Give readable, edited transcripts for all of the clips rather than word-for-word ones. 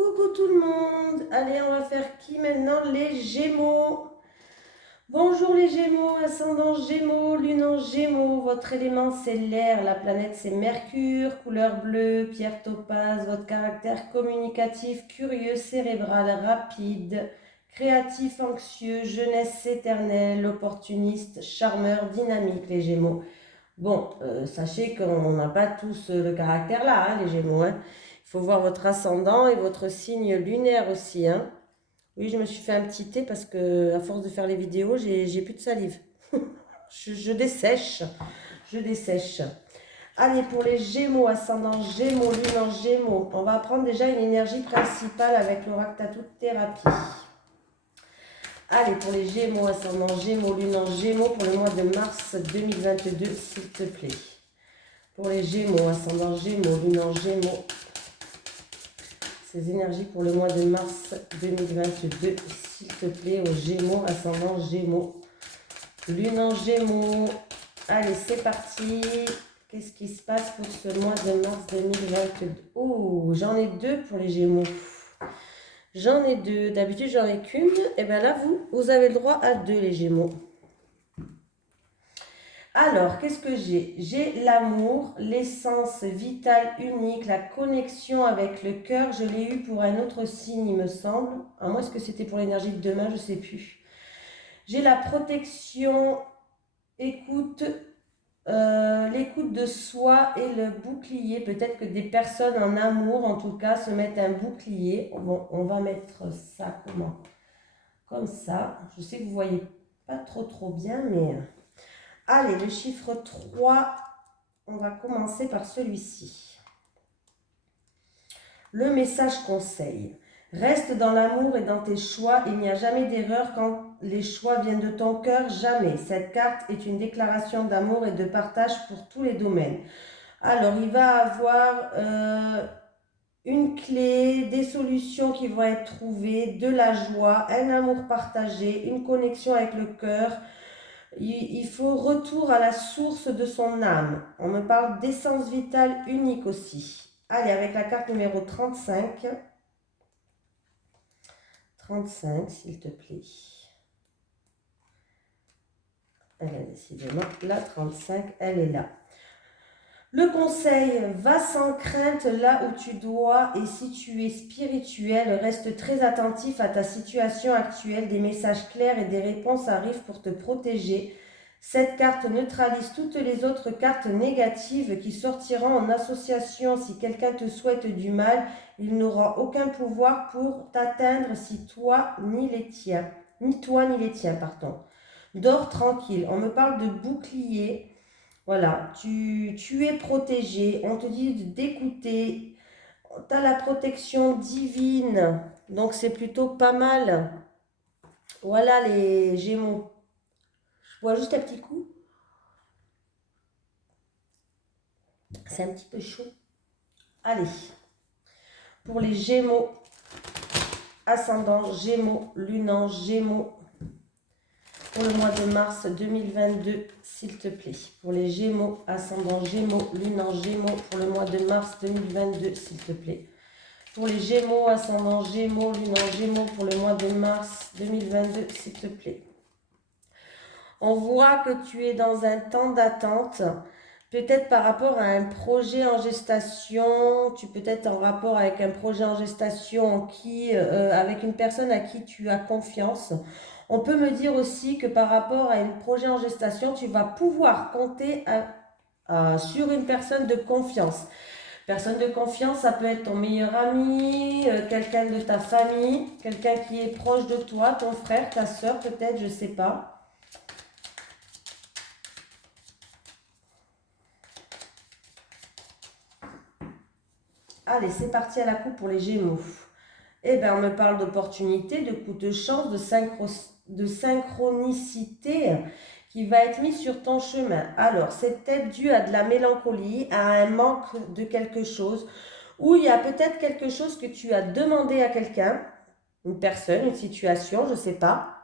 Coucou tout le monde. Allez, on va faire qui maintenant? Les Gémeaux. Bonjour les Gémeaux, ascendant Gémeaux, lune en Gémeaux. Votre élément c'est l'air, la planète c'est Mercure, couleur bleue, pierre topaze. Votre caractère communicatif, curieux, cérébral, rapide, créatif, anxieux, jeunesse éternelle, opportuniste, charmeur, dynamique les Gémeaux. Bon, sachez qu'on n'a pas tous le caractère là, hein, les Gémeaux, hein. Il faut voir votre ascendant et votre signe lunaire aussi, hein. Oui, je me suis fait un petit thé parce que à force de faire les vidéos, j'ai plus de salive. Je dessèche, je dessèche. Allez, pour les Gémeaux, ascendant Gémeaux, lune en Gémeaux, on va apprendre déjà une énergie principale avec l'oracle Tatou Thérapie. Allez, pour les Gémeaux, ascendant Gémeaux, lune en Gémeaux, pour le mois de mars 2022, s'il te plaît. Pour les Gémeaux, ascendant Gémeaux, lune en Gémeaux, ces énergies pour le mois de mars 2022, s'il te plaît, aux Gémeaux, ascendant Gémeaux, lune en Gémeaux. Allez, c'est parti. Qu'est-ce qui se passe pour ce mois de mars 2022? Oh, j'en ai deux pour les Gémeaux. J'en ai deux. D'habitude, j'en ai qu'une. Et bien là, vous avez le droit à deux, les Gémeaux. Alors, qu'est-ce que j'ai? J'ai l'amour, l'essence vitale unique, la connexion avec le cœur. Je l'ai eu pour un autre signe, il me semble. À moins que c'était pour l'énergie de demain, je ne sais plus. J'ai la protection, écoute, l'écoute de soi et le bouclier. Peut-être que des personnes en amour, en tout cas, se mettent un bouclier. Bon, on va mettre ça comment? Comme ça. Je sais que vous ne voyez pas trop bien, mais... Allez, le chiffre 3, on va commencer par celui-ci. Le message conseil. Reste dans l'amour et dans tes choix. Il n'y a jamais d'erreur quand les choix viennent de ton cœur. Jamais. Cette carte est une déclaration d'amour et de partage pour tous les domaines. Alors, il va avoir une clé, des solutions qui vont être trouvées, de la joie, un amour partagé, une connexion avec le cœur. Il faut retour à la source de son âme. On me parle d'essence vitale unique aussi. Allez, avec la carte numéro 35. 35, s'il te plaît. Elle est décidément, la 35, elle est là. Le conseil, va sans crainte là où tu dois et si tu es spirituel, reste très attentif à ta situation actuelle. Des messages clairs et des réponses arrivent pour te protéger. Cette carte neutralise toutes les autres cartes négatives qui sortiront en association. Si quelqu'un te souhaite du mal, il n'aura aucun pouvoir pour t'atteindre si toi ni les tiens. Ni toi ni les tiens, pardon. Dors tranquille. On me parle de bouclier. Voilà, tu es protégé, on te dit d'écouter, tu as la protection divine, donc c'est plutôt pas mal. Voilà les Gémeaux. Je bois juste un petit coup, c'est un petit peu chaud. Allez, pour les Gémeaux, ascendant Gémeaux, lune en Gémeaux, pour le mois de mars 2022, s'il te plaît. Pour les Gémeaux, ascendant Gémeaux, lune en Gémeaux, pour le mois de mars 2022, s'il te plaît. Pour les Gémeaux, ascendant Gémeaux, lune en Gémeaux, pour le mois de mars 2022, s'il te plaît. On voit que tu es dans un temps d'attente, peut-être par rapport à un projet en gestation, tu peux être en rapport avec un projet en gestation avec une personne à qui tu as confiance. On peut me dire aussi que par rapport à un projet en gestation, tu vas pouvoir compter sur une personne de confiance. Personne de confiance, ça peut être ton meilleur ami, quelqu'un de ta famille, quelqu'un qui est proche de toi, ton frère, ta soeur peut-être, je ne sais pas. Allez, c'est parti à la coupe pour les Gémeaux. Eh bien, on me parle d'opportunité, de coup de chance, de synchronicité qui va être mise sur ton chemin. Alors, c'est peut-être dû à de la mélancolie, à un manque de quelque chose, ou il y a peut-être quelque chose que tu as demandé à quelqu'un, une personne, une situation, je ne sais pas.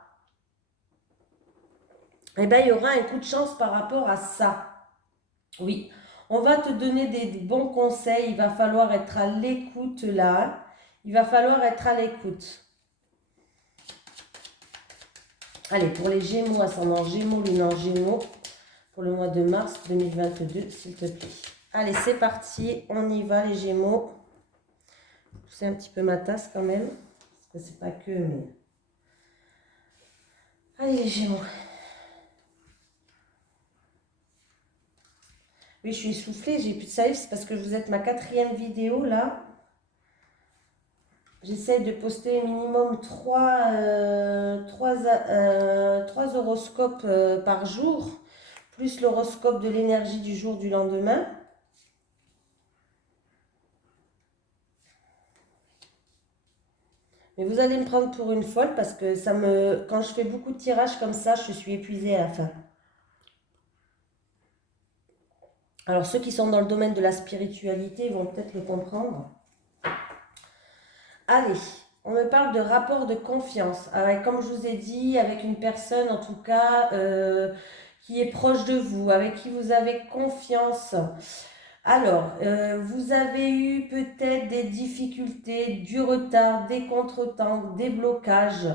Eh bien, il y aura un coup de chance par rapport à ça. Oui, on va te donner des bons conseils, il va falloir être à l'écoute là. Il va falloir être à l'écoute. Allez, pour les Gémeaux, ascendant Gémeaux, lune en Gémeaux, pour le mois de mars 2022, s'il te plaît. Allez, c'est parti, on y va les Gémeaux. Pousser un petit peu ma tasse quand même, parce que c'est pas que, mais... Allez les Gémeaux. Oui, je suis essoufflée, j'ai plus de salive, c'est parce que vous êtes ma 4e vidéo là. J'essaye de poster minimum 3 horoscopes par jour, plus l'horoscope de l'énergie du jour du lendemain. Mais vous allez me prendre pour une folle parce que quand je fais beaucoup de tirages comme ça, je suis épuisée à la fin. Alors ceux qui sont dans le domaine de la spiritualité vont peut-être le comprendre. Allez, on me parle de rapport de confiance. Avec, comme je vous ai dit, avec une personne en tout cas qui est proche de vous, avec qui vous avez confiance. Alors, vous avez eu peut-être des difficultés, du retard, des contretemps, des blocages.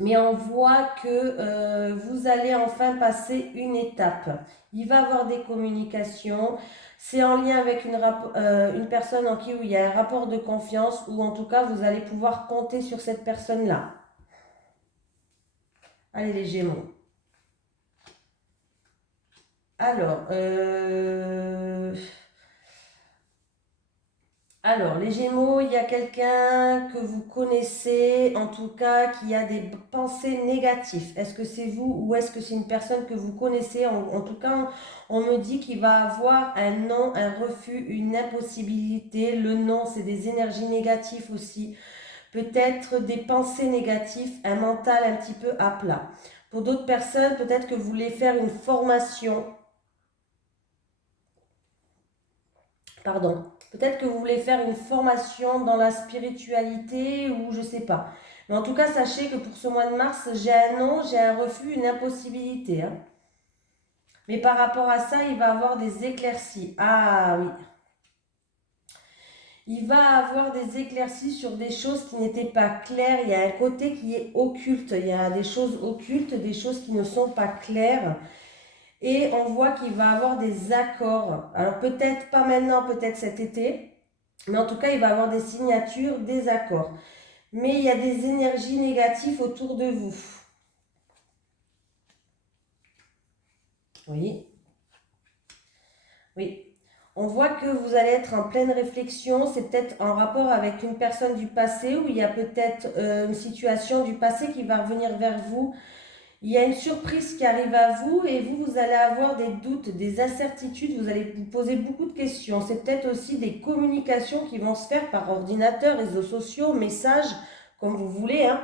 Mais on voit que vous allez enfin passer une étape. Il va y avoir des communications. C'est en lien avec une personne en qui il y a un rapport de confiance ou en tout cas, vous allez pouvoir compter sur cette personne-là. Allez les Gémeaux. Alors, les Gémeaux, il y a quelqu'un que vous connaissez, en tout cas, qui a des pensées négatives. Est-ce que c'est vous ou est-ce que c'est une personne que vous connaissez? En tout cas, on me dit qu'il va avoir un non, un refus, une impossibilité. Le non, c'est des énergies négatives aussi. Peut-être des pensées négatives, un mental un petit peu à plat. Pour d'autres personnes, peut-être que vous voulez faire une formation. Pardon. Peut-être que vous voulez faire une formation dans la spiritualité ou je ne sais pas. Mais en tout cas, sachez que pour ce mois de mars, j'ai un non, j'ai un refus, une impossibilité. Hein. Mais par rapport à ça, il va avoir des éclaircies. Ah oui. Il va avoir des éclaircies sur des choses qui n'étaient pas claires. Il y a un côté qui est occulte. Il y a des choses occultes, des choses qui ne sont pas claires. Et on voit qu'il va avoir des accords. Alors peut-être pas maintenant, peut-être cet été. Mais en tout cas, il va avoir des signatures, des accords. Mais il y a des énergies négatives autour de vous. Oui. Oui. On voit que vous allez être en pleine réflexion. C'est peut-être en rapport avec une personne du passé où il y a peut-être une situation du passé qui va revenir vers vous. Il y a une surprise qui arrive à vous et vous allez avoir des doutes, des incertitudes, vous allez vous poser beaucoup de questions. C'est peut-être aussi des communications qui vont se faire par ordinateur, réseaux sociaux, messages, comme vous voulez. Hein.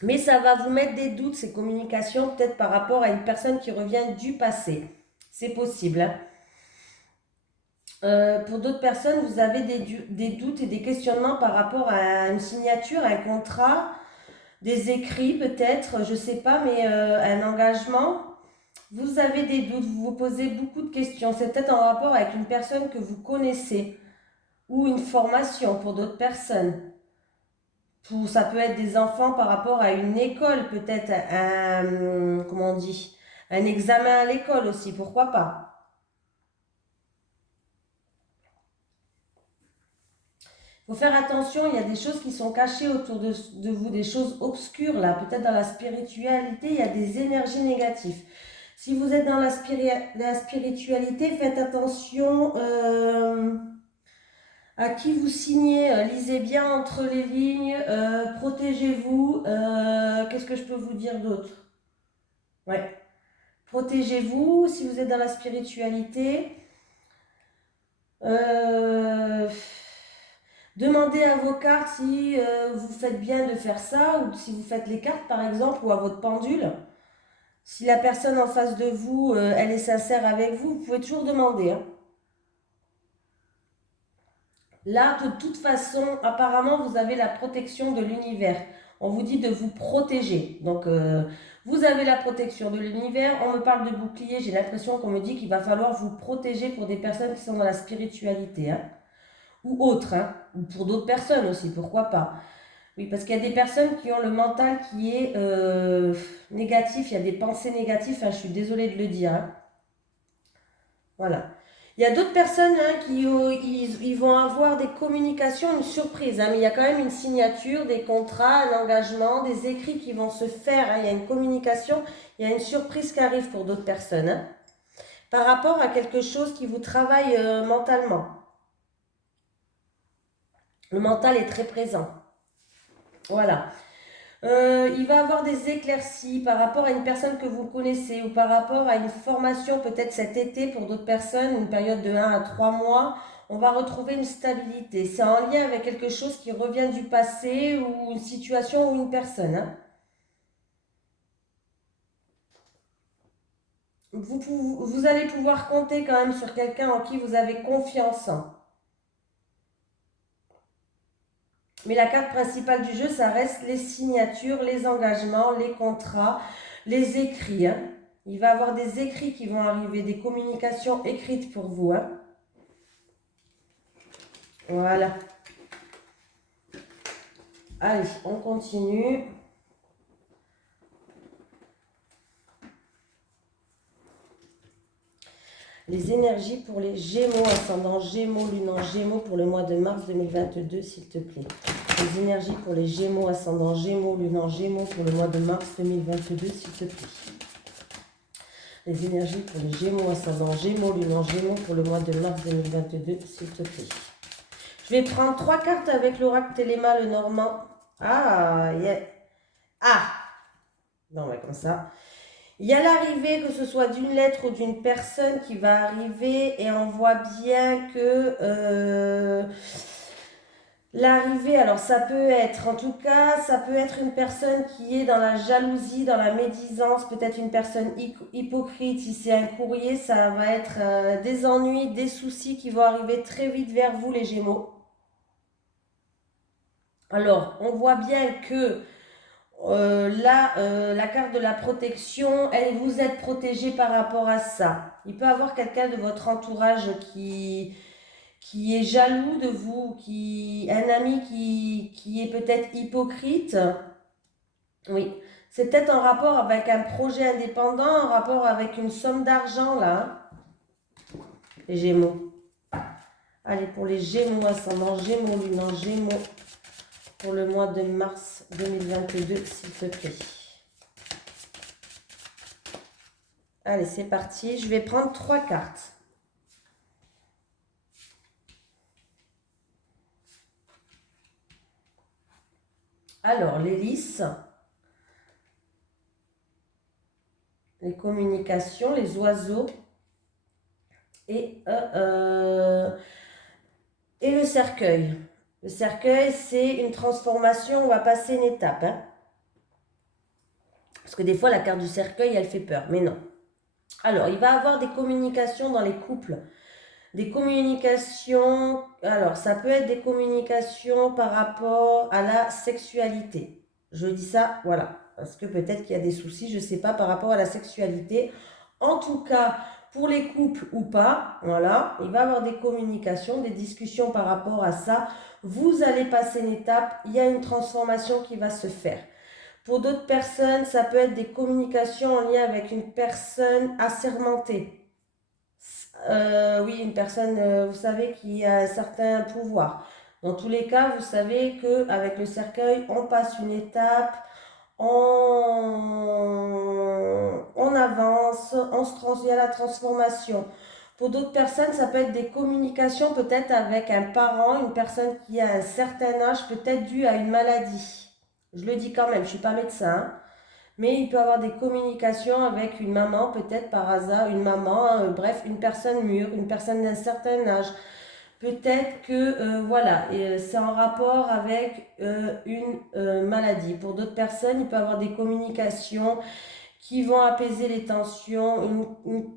Mais ça va vous mettre des doutes, ces communications, peut-être par rapport à une personne qui revient du passé. C'est possible. Hein. Pour d'autres personnes, vous avez des doutes et des questionnements par rapport à une signature, un contrat, des écrits peut-être, je ne sais pas, mais un engagement. Vous avez des doutes, vous vous posez beaucoup de questions. C'est peut-être en rapport avec une personne que vous connaissez ou une formation pour d'autres personnes. Ça peut être des enfants par rapport à une école, peut-être comment on dit, un examen à l'école aussi, pourquoi pas. Il faut faire attention, il y a des choses qui sont cachées autour de vous, des choses obscures là. Peut-être dans la spiritualité, il y a des énergies négatives. Si vous êtes dans la spiritualité, faites attention à qui vous signez. Lisez bien entre les lignes, protégez-vous. Qu'est-ce que je peux vous dire d'autre? Ouais. Protégez-vous si vous êtes dans la spiritualité. Demandez à vos cartes si vous faites bien de faire ça ou si vous faites les cartes par exemple ou à votre pendule. Si la personne en face de vous, elle est sincère avec vous, vous pouvez toujours demander. Hein. Là, de toute façon, apparemment, vous avez la protection de l'univers. On vous dit de vous protéger. Donc, vous avez la protection de l'univers. On me parle de bouclier. J'ai l'impression qu'on me dit qu'il va falloir vous protéger pour des personnes qui sont dans la spiritualité. Hein. ou autres, hein, ou pour d'autres personnes aussi, pourquoi pas. Oui, parce qu'il y a des personnes qui ont le mental qui est négatif, il y a des pensées négatives, hein, je suis désolée de le dire. Hein. Voilà. Il y a d'autres personnes hein, qui ils vont avoir des communications, une surprise, hein, mais il y a quand même une signature, des contrats, un engagement, des écrits qui vont se faire. Hein, il y a une communication, il y a une surprise qui arrive pour d'autres personnes. Hein, par rapport à quelque chose qui vous travaille mentalement. Le mental est très présent. Voilà. Il va avoir des éclaircies par rapport à une personne que vous connaissez ou par rapport à une formation peut-être cet été pour d'autres personnes, une période de 1 à 3 mois. On va retrouver une stabilité. C'est en lien avec quelque chose qui revient du passé ou une situation ou une personne. Hein. Vous allez pouvoir compter quand même sur quelqu'un en qui vous avez confiance. Mais la carte principale du jeu, ça reste les signatures, les engagements, les contrats, les écrits. Hein. Il va y avoir des écrits qui vont arriver, des communications écrites pour vous. Hein. Voilà. Allez, on continue. Les énergies pour les Gémeaux, ascendant Gémeaux, lune en Gémeaux pour le mois de mars 2022, s'il te plaît. Les énergies pour les Gémeaux, ascendant Gémeaux, lune en Gémeaux pour le mois de mars 2022, s'il te plaît. Les énergies pour les Gémeaux, ascendant Gémeaux, lune en Gémeaux pour le mois de mars 2022, s'il te plaît. Je vais prendre 3 cartes avec l'oracle Téléma, le Normand. Ah, non, mais comme ça. Il y a l'arrivée, que ce soit d'une lettre ou d'une personne qui va arriver et on voit bien que l'arrivée, alors ça peut être, en tout cas, ça peut être une personne qui est dans la jalousie, dans la médisance, peut-être une personne hypocrite. Si c'est un courrier, ça va être des ennuis, des soucis qui vont arriver très vite vers vous les Gémeaux. Alors, on voit bien que là, la carte de la protection, elle vous êtes protégé par rapport à ça. Il peut y avoir quelqu'un de votre entourage qui est jaloux de vous, un ami qui est peut-être hypocrite. Oui, c'est peut-être en rapport avec un projet indépendant, en rapport avec une somme d'argent là. Les Gémeaux. Allez, pour les Gémeaux, ascendant Gémeaux, lune en Gémeaux. Pour le mois de mars 2022, s'il te plaît. Allez, c'est parti. Je vais prendre 3 cartes. Alors, l'hélice, les communications, les oiseaux et le cercueil. Le cercueil, c'est une transformation, on va passer une étape. Hein. Parce que des fois, la carte du cercueil, elle fait peur, mais non. Alors, il va y avoir des communications dans les couples. Des communications, alors ça peut être des communications par rapport à la sexualité. Je dis ça, voilà, parce que peut-être qu'il y a des soucis, je ne sais pas, par rapport à la sexualité. En tout cas, pour les couples ou pas, voilà, il va y avoir des communications, des discussions par rapport à ça. Vous allez passer une étape, il y a une transformation qui va se faire. Pour d'autres personnes, ça peut être des communications en lien avec une personne assermentée. Oui, une personne, vous savez, qui a un certain pouvoir. Dans tous les cas, vous savez qu'avec le cercueil, on passe une étape, on avance, il y a la transformation. Pour d'autres personnes, ça peut être des communications peut-être avec un parent, une personne qui a un certain âge, peut-être dû à une maladie. Je le dis quand même, je ne suis pas médecin. Hein. Mais il peut avoir des communications avec une maman, peut-être par hasard, une maman, bref, une personne mûre, une personne d'un certain âge. Peut-être que, voilà, c'est en rapport avec une maladie. Pour d'autres personnes, il peut y avoir des communications qui vont apaiser les tensions, où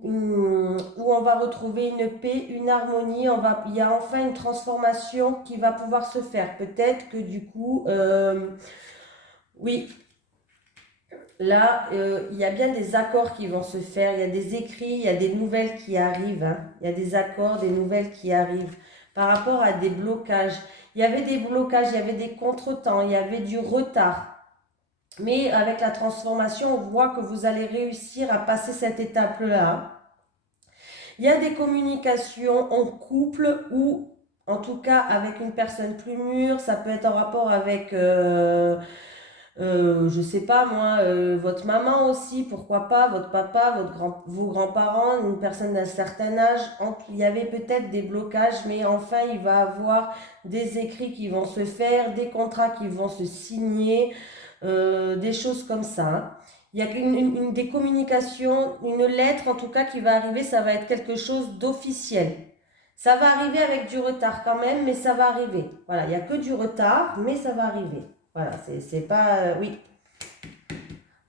on va retrouver une paix, une harmonie, il y a enfin une transformation qui va pouvoir se faire. Peut-être que du coup, oui, là, il y a bien des accords qui vont se faire, il y a des écrits, il y a des nouvelles qui arrivent, hein. Il y a des accords, des nouvelles qui arrivent. par rapport à des blocages. Il y avait des blocages, il y avait des contretemps, il y avait du retard. Mais avec la transformation, on voit que vous allez réussir à passer cette étape-là. Il y a des communications en couple ou en tout cas avec une personne plus mûre. Ça peut être en rapport avec, je sais pas moi, votre maman aussi, pourquoi pas, votre papa, vos grands-parents, une personne d'un certain âge. Il y avait peut-être des blocages, mais enfin il va y avoir des écrits qui vont se faire, des contrats qui vont se signer, des choses comme ça, hein. Il y a des communications, une lettre en tout cas qui va arriver, ça va être quelque chose d'officiel. Ça va arriver avec du retard quand même, mais ça va arriver. Voilà, il n'y a que du retard, mais ça va arriver. Voilà, c'est pas... oui.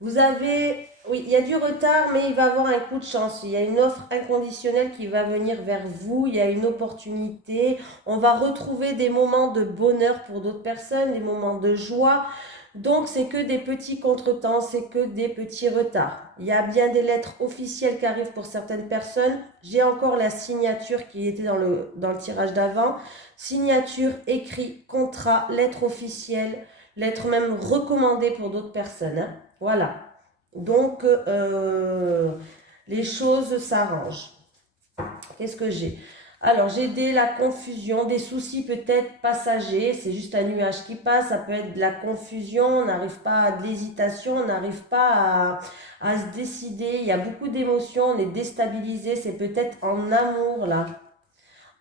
Vous avez... Oui, il y a du retard, mais il va y avoir un coup de chance. Il y a une offre inconditionnelle qui va venir vers vous. Il y a une opportunité. On va retrouver des moments de bonheur pour d'autres personnes, des moments de joie. Donc, c'est que des petits contretemps, c'est que des petits retards. Il y a bien des lettres officielles qui arrivent pour certaines personnes. J'ai encore la signature qui était dans le tirage d'avant. Signature, écrit, contrat, lettre officielle, lettre même recommandée pour d'autres personnes, hein. Voilà. Donc, les choses s'arrangent. Qu'est-ce que j'ai? Alors, j'ai la confusion, des soucis peut-être passagers, c'est juste un nuage qui passe, ça peut être de la confusion, on n'arrive pas à de l'hésitation, on n'arrive pas à se décider, il y a beaucoup d'émotions, on est déstabilisé, c'est peut-être en amour là.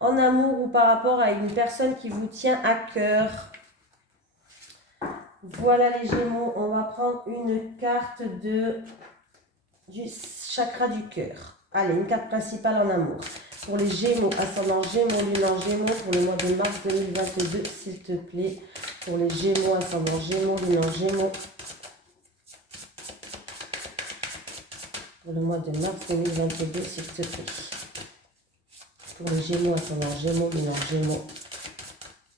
En amour ou par rapport à une personne qui vous tient à cœur. Voilà les Gémeaux, on va prendre une carte du chakra du cœur. Allez, une carte principale en amour. Pour les Gémeaux, ascendant Gémeaux, lune en Gémeaux, pour le mois de mars 2022, s'il te plaît. Pour les Gémeaux, ascendant Gémeaux, lune en Gémeaux. Pour le mois de mars 2022, s'il te plaît. Pour les Gémeaux, ascendant Gémeaux, lune en Gémeaux.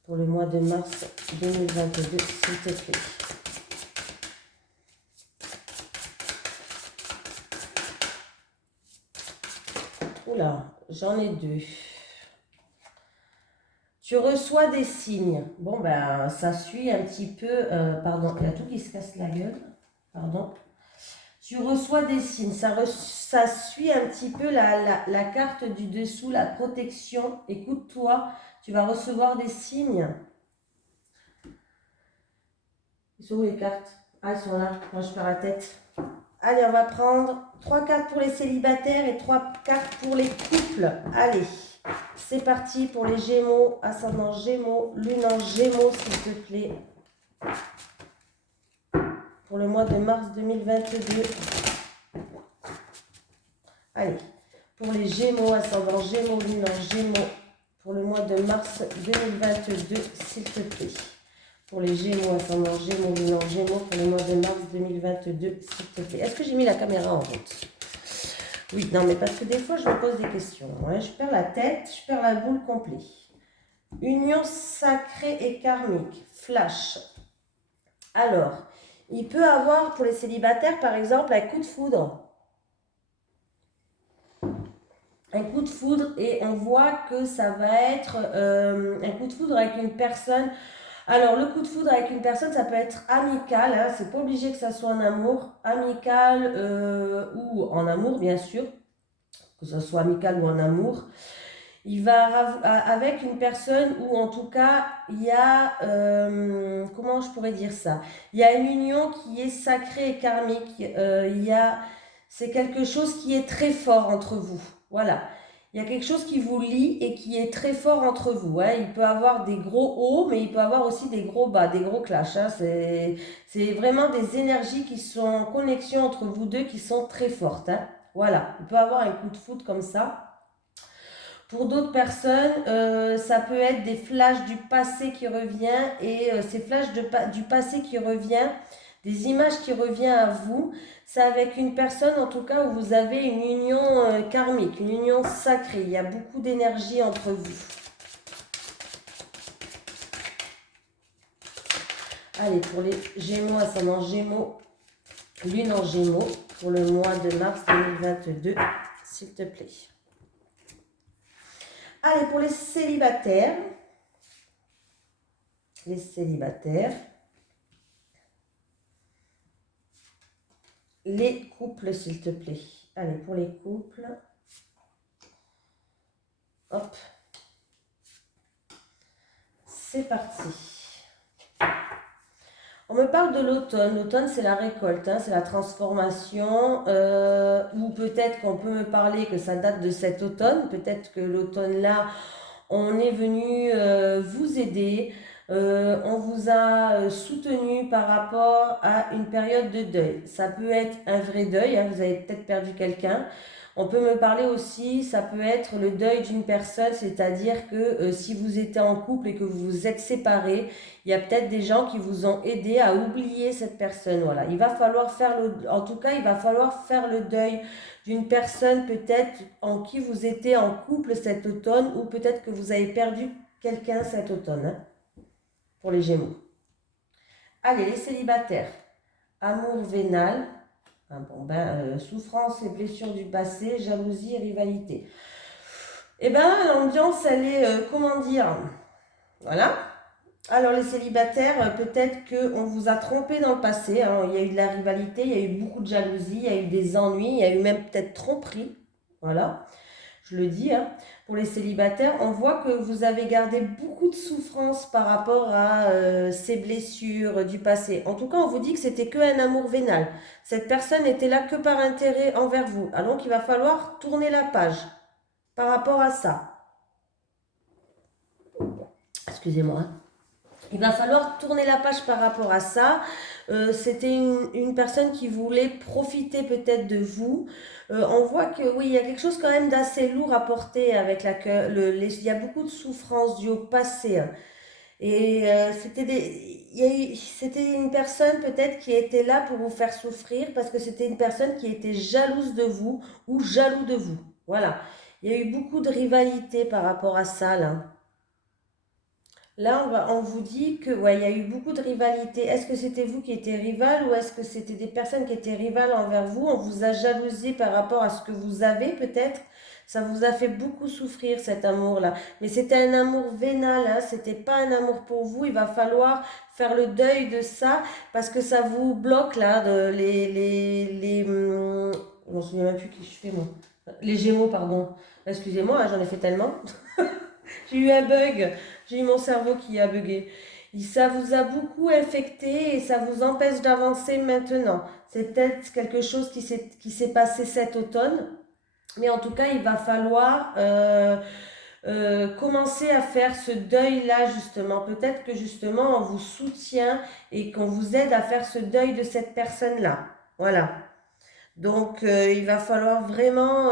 Pour le mois de mars 2022, s'il te plaît. Oula, j'en ai deux. Tu reçois des signes. Bon, ben, ça suit un petit peu... pardon, il y a tout qui se casse la gueule. Pardon. Tu reçois des signes. Ça suit un petit peu la carte du dessous, la protection. Écoute-toi, tu vas recevoir des signes. Ils sont où les cartes? Ah, ils sont là. Moi, je perds la tête. Allez, on va prendre 3 cartes pour les célibataires et 3 cartes pour les couples. Allez, c'est parti pour les Gémeaux, ascendant Gémeaux, lune en Gémeaux, s'il te plaît. Pour le mois de mars 2022. Allez, pour les Gémeaux, ascendant Gémeaux, lune en Gémeaux, pour le mois de mars 2022, s'il te plaît. Pour les Gémeaux, ascendant Gémeaux, lune en Gémeaux, pour le mois de mars 2022, s'il te plaît. Est-ce que j'ai mis la caméra en route? Oui, non, mais parce que des fois, je me pose des questions. Ouais, je perds la tête, je perds la boule complète. Union sacrée et karmique, flash. Alors, il peut avoir, pour les célibataires, par exemple, un coup de foudre. Un coup de foudre, et on voit que ça va être un coup de foudre avec une personne. Alors, le coup de foudre avec une personne, ça peut être amical, hein, c'est pas obligé que ça soit en amour, amical ou en amour, bien sûr, que ce soit amical ou en amour. Il va avec une personne où, en tout cas, il y a, comment je pourrais dire ça? Il y a une union qui est sacrée et karmique, c'est quelque chose qui est très fort entre vous, voilà. Il y a quelque chose qui vous lie et qui est très fort entre vous, hein. Il peut avoir des gros hauts, mais il peut avoir aussi des gros bas, des gros clashs, hein. C'est vraiment des énergies qui sont en connexion entre vous deux qui sont très fortes, hein. Voilà, il peut avoir un coup de foudre comme ça. Pour d'autres personnes, ça peut être des flashs du passé qui revient et ces flashs du passé qui revient, des images qui reviennent à vous, c'est avec une personne en tout cas où vous avez une union karmique, une union sacrée. Il y a beaucoup d'énergie entre vous. Allez, pour les Gémeaux, ascendant Gémeaux, lune en Gémeaux, pour le mois de mars 2022, s'il te plaît. Allez, pour les célibataires, les couples, s'il te plaît. Allez, pour les couples, hop, c'est parti. On me parle de l'automne. L'automne, c'est la récolte, hein, c'est la transformation. Ou peut-être qu'on peut me parler que ça date de cet automne. Peut-être que l'automne-là, on est venu vous aider. On vous a soutenu par rapport à une période de deuil. Ça peut être un vrai deuil, hein, vous avez peut-être perdu quelqu'un. On peut me parler aussi, ça peut être le deuil d'une personne, c'est-à-dire que si vous étiez en couple et que vous vous êtes séparés, il y a peut-être des gens qui vous ont aidé à oublier cette personne. Voilà, il va falloir faire en tout cas, il va falloir faire le deuil d'une personne peut-être en qui vous étiez en couple cet automne ou peut-être que vous avez perdu quelqu'un cet automne, hein, pour les Gémeaux. Allez, les célibataires, amour vénal. Ah bon, souffrance et blessures du passé, jalousie et rivalité. Eh bien, l'ambiance, elle est, comment dire, voilà. Alors, les célibataires, peut-être qu'on vous a trompé dans le passé, hein. Il y a eu de la rivalité, il y a eu beaucoup de jalousie, il y a eu des ennuis, il y a eu même peut-être tromperie, voilà. Je le dis, hein. Pour les célibataires, on voit que vous avez gardé beaucoup de souffrance par rapport à ces blessures du passé. En tout cas, on vous dit que c'était qu'un amour vénal. Cette personne n'était là que par intérêt envers vous. Alors qu'il va falloir tourner la page par rapport à ça. Excusez-moi. Il va falloir tourner la page par rapport à ça. C'était une personne qui voulait profiter peut-être de vous. On voit que oui, il y a quelque chose quand même d'assez lourd à porter avec il y a beaucoup de souffrances dues au passé, hein. Et c'était une personne peut-être qui était là pour vous faire souffrir parce que c'était une personne qui était jalouse de vous ou jaloux de vous. Voilà. Il y a eu beaucoup de rivalité par rapport à ça, là. Là, on vous dit que ouais, il y a eu beaucoup de rivalité. Est-ce que c'était vous qui étiez rival ou est-ce que c'était des personnes qui étaient rivales envers vous? On vous a jalousé par rapport à ce que vous avez peut-être. Ça vous a fait beaucoup souffrir cet amour-là. Mais c'était un amour vénal, hein. C'était pas un amour pour vous. Il va falloir faire le deuil de ça parce que ça vous bloque là. Je m'en souviens même plus qui je fais moi. Les Gémeaux, pardon. Excusez-moi, hein, j'en ai fait tellement. J'ai eu un bug. J'ai eu mon cerveau qui a bugué. Ça vous a beaucoup infecté et ça vous empêche d'avancer maintenant. C'est peut-être quelque chose qui s'est passé cet automne. Mais en tout cas, il va falloir commencer à faire ce deuil-là, justement. Peut-être que justement, on vous soutient et qu'on vous aide à faire ce deuil de cette personne-là. Voilà. Donc, il va falloir vraiment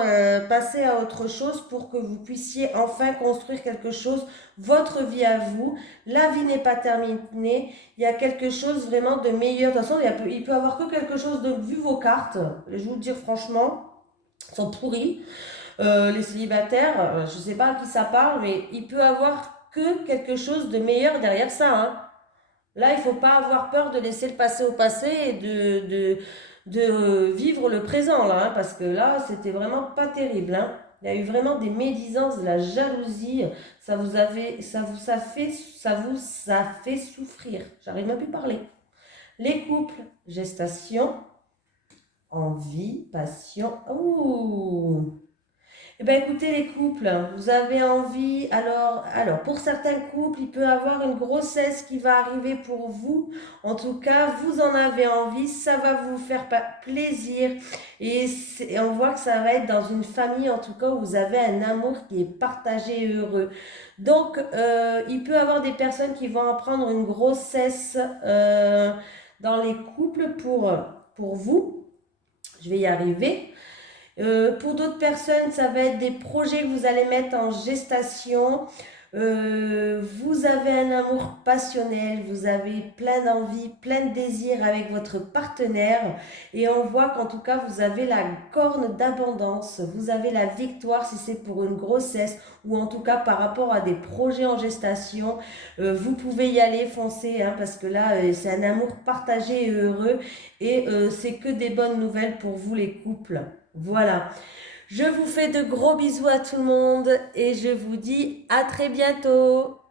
passer à autre chose pour que vous puissiez enfin construire quelque chose, votre vie à vous. La vie n'est pas terminée. Il y a quelque chose vraiment de meilleur. De toute façon, il peut y avoir que quelque chose de... Vu vos cartes, je vais vous le dire franchement, sont pourris. Les célibataires, je ne sais pas à qui ça parle, mais il peut y avoir que quelque chose de meilleur derrière ça, hein. Là, il ne faut pas avoir peur de laisser le passé au passé et de vivre le présent, là, hein, parce que là, c'était vraiment pas terrible, hein. Il y a eu vraiment des médisances, de la jalousie. Ça vous a fait souffrir. J'arrive même plus à parler. Les couples, gestation, envie, passion. Ouh! Eh bien, écoutez, les couples, vous avez envie, alors, pour certains couples, il peut y avoir une grossesse qui va arriver pour vous. En tout cas, vous en avez envie, ça va vous faire plaisir. Et on voit que ça va être dans une famille, en tout cas, où vous avez un amour qui est partagé et heureux. Donc, il peut y avoir des personnes qui vont apprendre une grossesse dans les couples pour vous. Je vais y arriver. Pour d'autres personnes, ça va être des projets que vous allez mettre en gestation. Vous avez un amour passionnel, vous avez plein d'envie, plein de désirs avec votre partenaire. Et on voit qu'en tout cas, vous avez la corne d'abondance, vous avez la victoire si c'est pour une grossesse ou en tout cas par rapport à des projets en gestation. Vous pouvez y aller, foncer, hein, parce que là, c'est un amour partagé et heureux. Et c'est que des bonnes nouvelles pour vous les couples. Voilà. Je vous fais de gros bisous à tout le monde et je vous dis à très bientôt.